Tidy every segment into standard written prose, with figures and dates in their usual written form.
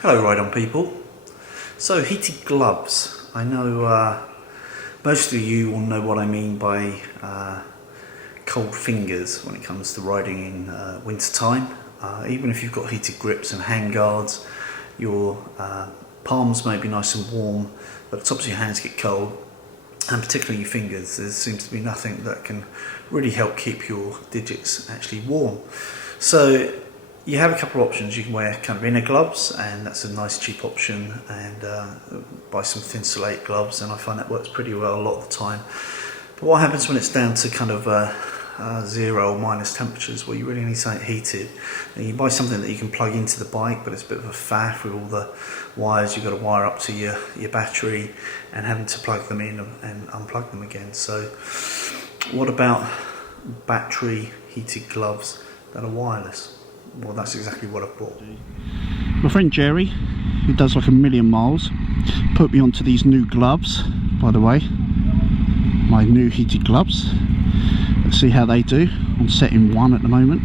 Hello Ride-On people. So heated gloves. I know most of you will know what I mean by cold fingers when it comes to riding in winter time. Even if you've got heated grips and hand guards, your palms may be nice and warm, but the tops of your hands get cold, and particularly your fingers. There seems to be nothing that can really help keep your digits actually warm. So you have a couple of options. You can wear kind of inner gloves, and that's a nice cheap option, and buy some thin slate gloves, and I find that works pretty well a lot of the time. But what happens when it's down to kind of 0 or minus temperatures, where you really need something heated, and you buy something that you can plug into the bike, but it's a bit of a faff with all the wires you've got to wire up to your battery and having to plug them in and unplug them again. So what about battery heated gloves that are wireless? Well, that's exactly what I've bought. My friend Jerry, who does like a million miles, put me onto these new gloves, by the way, my new heated gloves. Let's see how they do on setting 1 at the moment.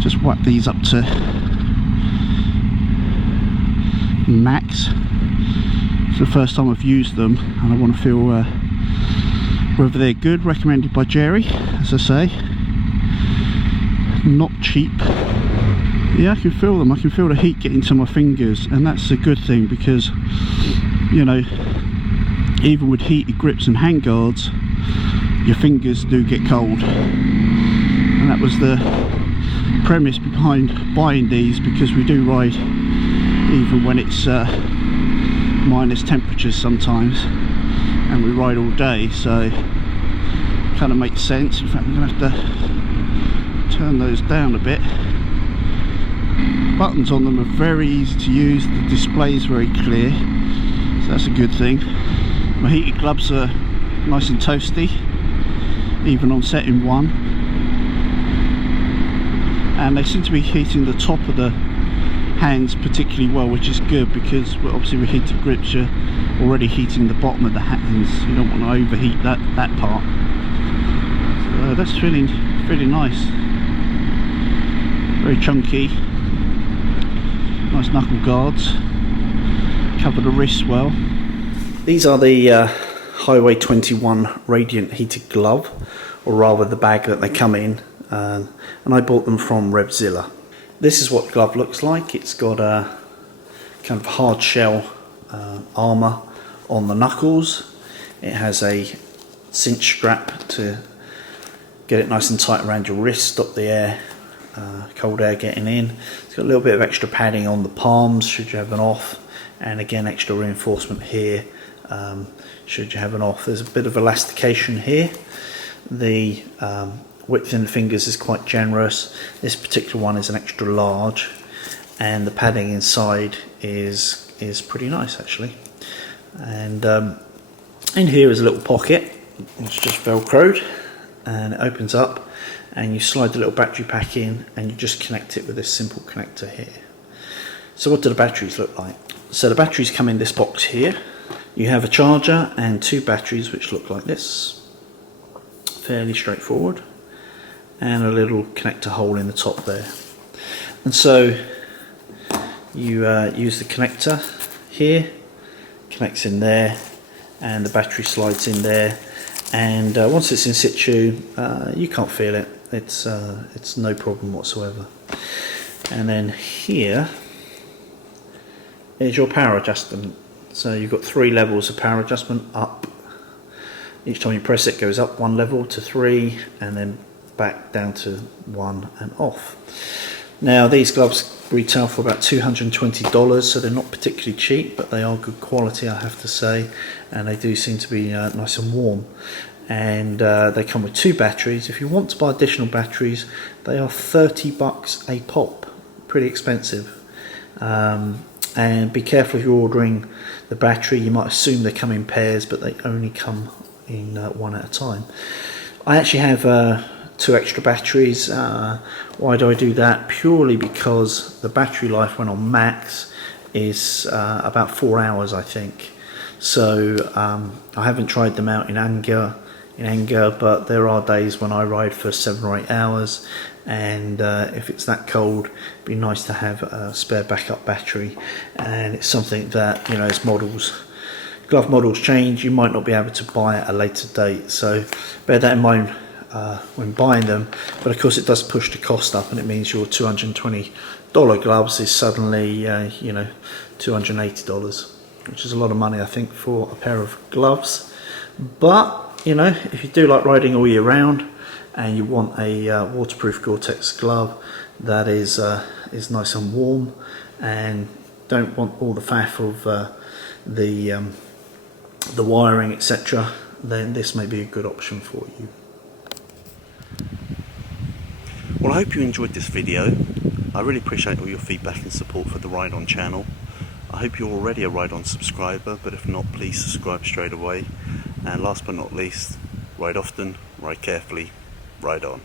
Just whack these up to max. It's the first time I've used them, and I want to feel whether they're good. Recommended by Jerry, as I say. Not cheap. Yeah, I can feel them. I can feel the heat getting to my fingers, and that's a good thing, because, you know, even with heated grips and hand guards, your fingers do get cold. And that was the premise behind buying these, because we do ride even when it's minus temperatures sometimes, and we ride all day, so it kind of makes sense. In fact, I'm going to have to turn those down a bit. Buttons on them are very easy to use, the display is very clear, so that's a good thing. My heated gloves are nice and toasty, even on setting 1, and they seem to be heating the top of the hands particularly well, which is good, because obviously with heated grips you're already heating the bottom of the hands. You don't want to overheat that part. So that's feeling really nice. Very chunky, nice knuckle guards, cover the wrists well. These are the Highway 21 Radiant heated glove, or rather the bag that they come in, and I bought them from Revzilla. This is what the glove looks like. It's got a kind of hard shell armour on the knuckles. It has a cinch strap to get it nice and tight around your wrist, stop the cold air getting in. It's got a little bit of extra padding on the palms should you have an off, and again extra reinforcement here should you have an off. There's a bit of elastication here. The width in the fingers is quite generous. This particular one is an extra large, and the padding inside is pretty nice actually. And in here is a little pocket. It's just velcroed, and it opens up, and you slide the little battery pack in, and you just connect it with this simple connector here. So what do the batteries look like? So the batteries come in this box here. You have a charger and 2 batteries which look like this. Fairly straightforward. And a little connector hole in the top there. And so you use the connector here, connects in there, and the battery slides in there. And once it's in situ, you can't feel it. It's no problem whatsoever. And then here is your power adjustment. So you've got 3 levels of power adjustment up. Each time you press it, it goes up 1 level to 3, and then back down to 1 and off. Now these gloves retail for about $220, so they're not particularly cheap, but they are good quality, I have to say, and they do seem to be nice and warm. And they come with 2 batteries. If you want to buy additional batteries, they are $30 a pop, pretty expensive. And be careful if you're ordering the battery. You might assume they come in pairs, but they only come in 1 at a time. I actually have 2 extra batteries. Why do I do that? Purely because the battery life when on max is about 4 hours, I think. So I haven't tried them out in anger in anger, but there are days when I ride for 7 or 8 hours, and if it's that cold, it'd be nice to have a spare backup battery. And it's something that, you know, as glove models change, you might not be able to buy at a later date, so bear that in mind when buying them. But of course it does push the cost up, and it means your $220 gloves is suddenly you know, $280, which is a lot of money, I think, for a pair of gloves. But you know, if you do like riding all year round and you want a waterproof Gore-Tex glove that is nice and warm, and don't want all the faff of the wiring, etc., then this may be a good option for you. Well, I hope you enjoyed this video. I really appreciate all your feedback and support for the Ride On channel. I hope you're already a Ride On subscriber, but if not, please subscribe straight away. And last but not least, ride often, ride carefully, ride on.